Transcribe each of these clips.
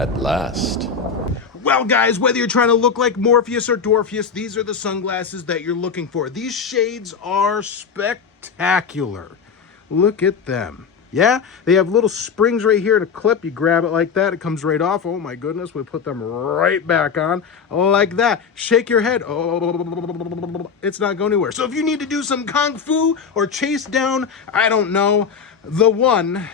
At last. Well, guys, whether you're trying to look like Morpheus or Dorpheus, these are the sunglasses that you're looking for. These shades are spectacular. Look at them. Yeah, they have little springs right here to clip. You grab it like that, it comes right off. Oh my goodness, we put them right back on like that. Shake your head. Oh, it's not going anywhere. So if you need to do some kung fu or chase down, I don't know, the one,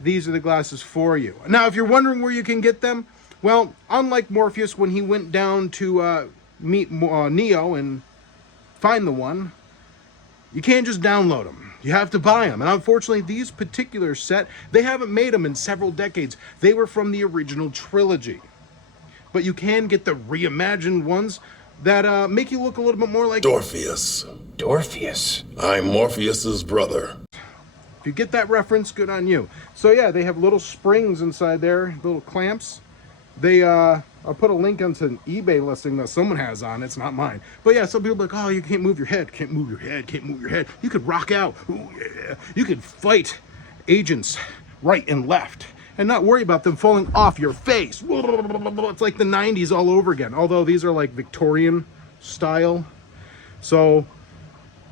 these are the glasses for you. Now, if you're wondering where you can get them, well, unlike Morpheus when he went down to meet Neo and find the one, you can't just download them. You have to buy them. And unfortunately, these particular set, they haven't made them in several decades. They were from the original trilogy. But you can get the reimagined ones that make you look a little bit more like Dorpheus. Dorpheus? I'm Morpheus's brother. If you get that reference, good on you. So yeah, they have little springs inside there, little clamps. They, I'll put a link onto an eBay listing that someone has on. It's not mine. But yeah, some people are like, oh, you can't move your head, can't move your head, can't move your head. You could rock out. Ooh, yeah. You could fight agents right and left and not worry about them falling off your face. It's like the 90s all over again. Although these are like Victorian style. So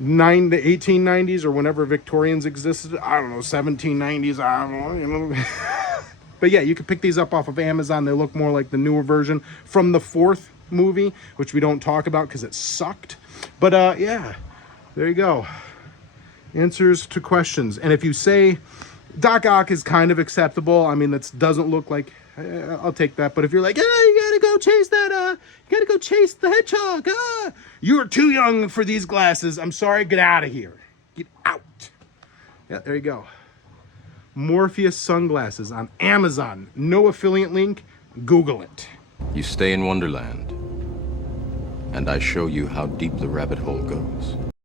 1890s or whenever Victorians existed. I don't know, 1790s. I don't know, you know. But yeah, you can pick these up off of Amazon. They look more like the newer version from the 4th movie, which we don't talk about because it sucked. But yeah, there you go. Answers to questions. And if you say Doc Ock is kind of acceptable, I mean, that doesn't look like, I'll take that. But if you're like, you gotta go chase that, you gotta go chase the hedgehog. You're too young for these glasses. I'm sorry, get out of here. Get out. Yeah, there you go. Morpheus sunglasses on Amazon. No affiliate link. Google it. You stay in Wonderland, and I show you how deep the rabbit hole goes.